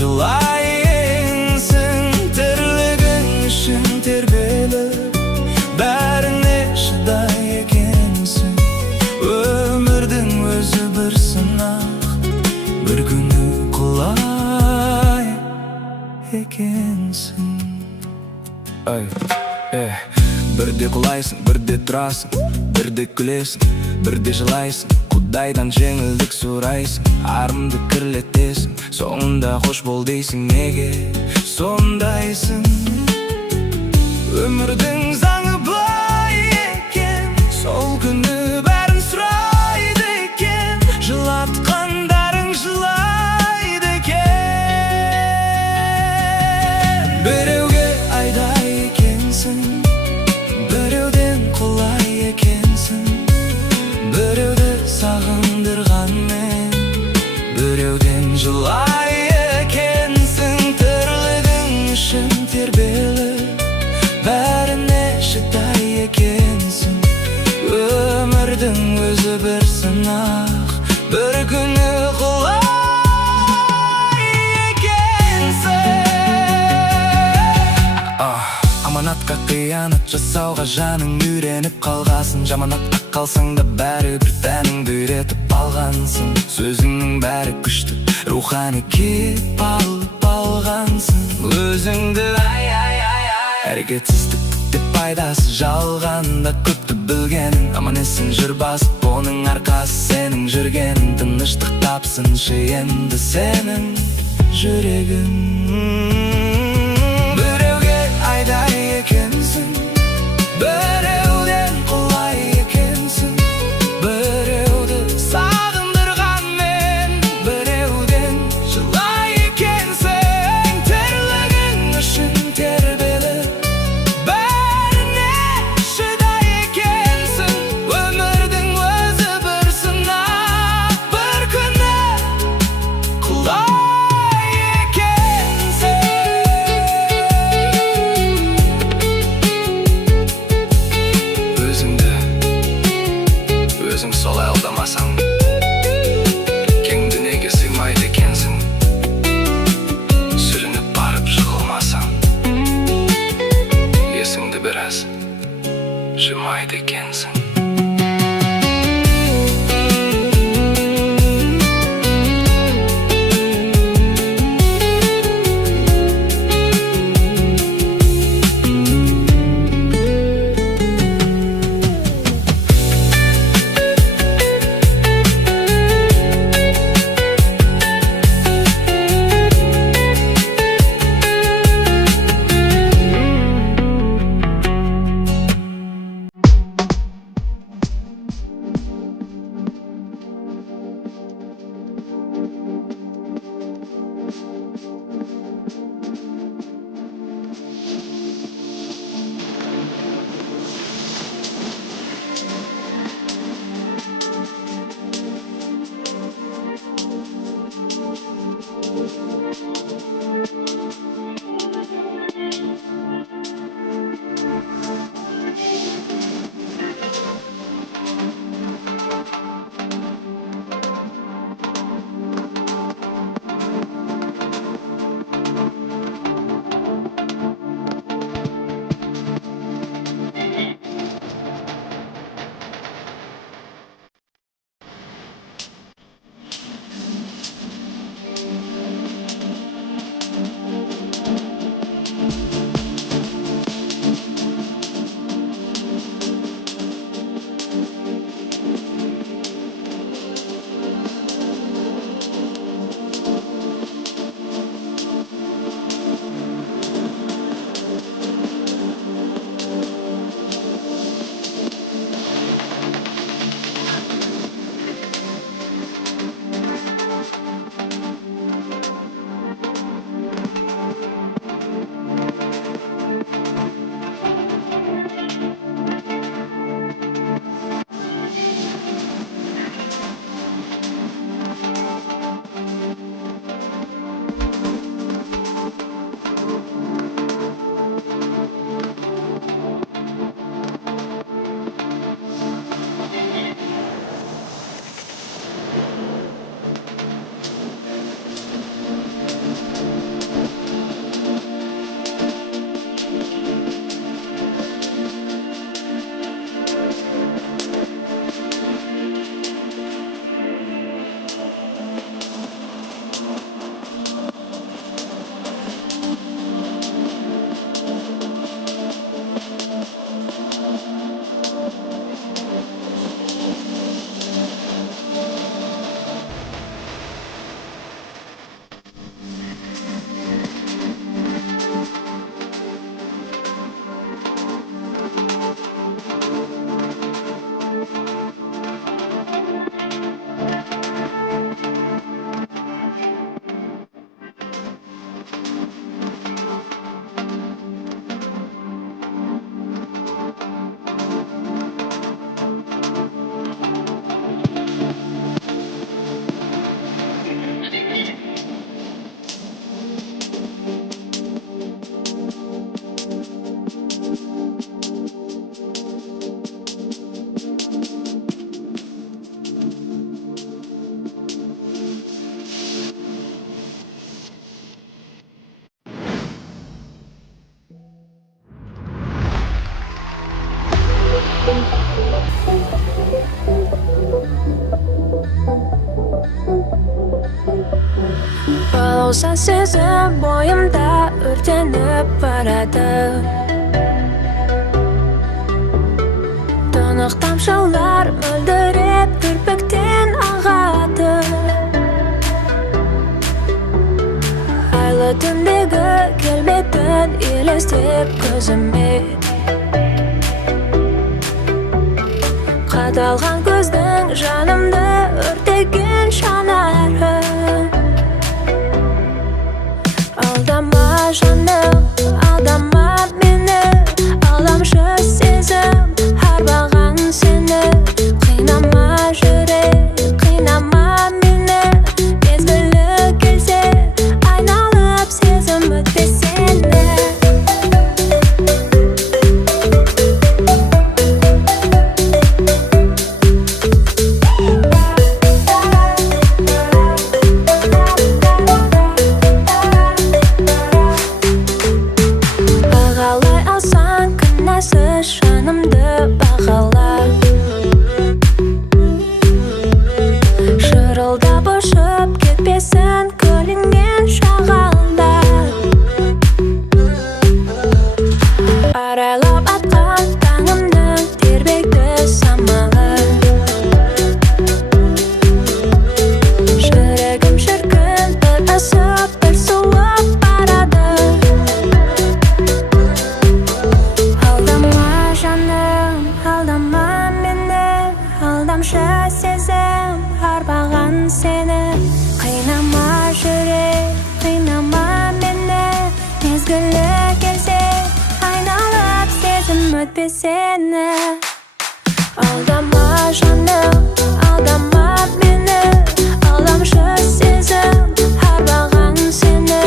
жылайсың, тірлігің үшін тербеліп, бәріне шыдай екенсің. Өмірдің өзі бір сынақ, бір күні құлай екенсің. Бірде құлайсың, бірде тұрасың, бірде күлесің, бірде жылайсың. Құдайдан жеңілдік сұрайсың, арымды кірлетесің, соңында қош бол дейсің. Неге сондайсың? Өмірдің заңы былай екен, сол күні бәрін сұрайды екен, жылатқандарың жылайды екен. Біреуге айдай екенсің, біреуден құлай екенсің, біреуді сағындырғанмен, біреуден жылай екенсің. Тірлігің үшін тербеліп, бәріне шыдай екенсің. Өмірдің өзі бір сынақ, бір күні құлай екенсің. Аманатқа қиянат жасауға жаның үйреніп қалғасын. Жаманатқа қалсаң да бәрібір тәніңді үйретіп алғансың. Сөзіңнің бәрі күшті, рухани киіп алып алғансың. Өзіңді әрекетсіздік деп пайдасы жалғанда көпті білгенің. Аман есен жүр басып, оның арқасы сенің жүргенің. Тыныштық тапсыншы енді сенің жүрегің. Біреуге айдай екенсің, біреуден құлай екенсің, біреуді сағындырғанмен, біреуден жылай екенсің. Тірлігің үшін тербеліп, бәріне шыдай екенсің. Өмірдің өзі бір сынақ, бір күні құлай екенсің. Өзің солай алдамасаң, кең дүниеге сыймайды екенсің. Сүрініп барып жығылмасаң, есіңді біраз жимайды екенсің. Балаусан сезім бойымда өртеніп барады. Тұнық тамшылар мөлдіреп кірпіктен ағады. Айлы түндегі келбетін елестеп көзіме, қадалған көздің жанымды өртеген шанары. Алдама жаным, алдама мені, алдамшы сезім арбаған сені. Қинама жүрек, қинама мені, мезгілі келсе айналып сезім өтпес сені. Жанымды бағала, шырылдап ұшып кетпесін көліңнен шағалда. Арайлап атқан таңымның тербекті самалы, жүрегім шіркін бір ысып бір суып барады. Алдама мені, алдамшы сезім арбаған сені. Қинама жүрек, қинама мені, мезгілі келсе айналып сезім өтпес сені. Алдама жаным, алдама мені, алдамшы сезім арбаған сені.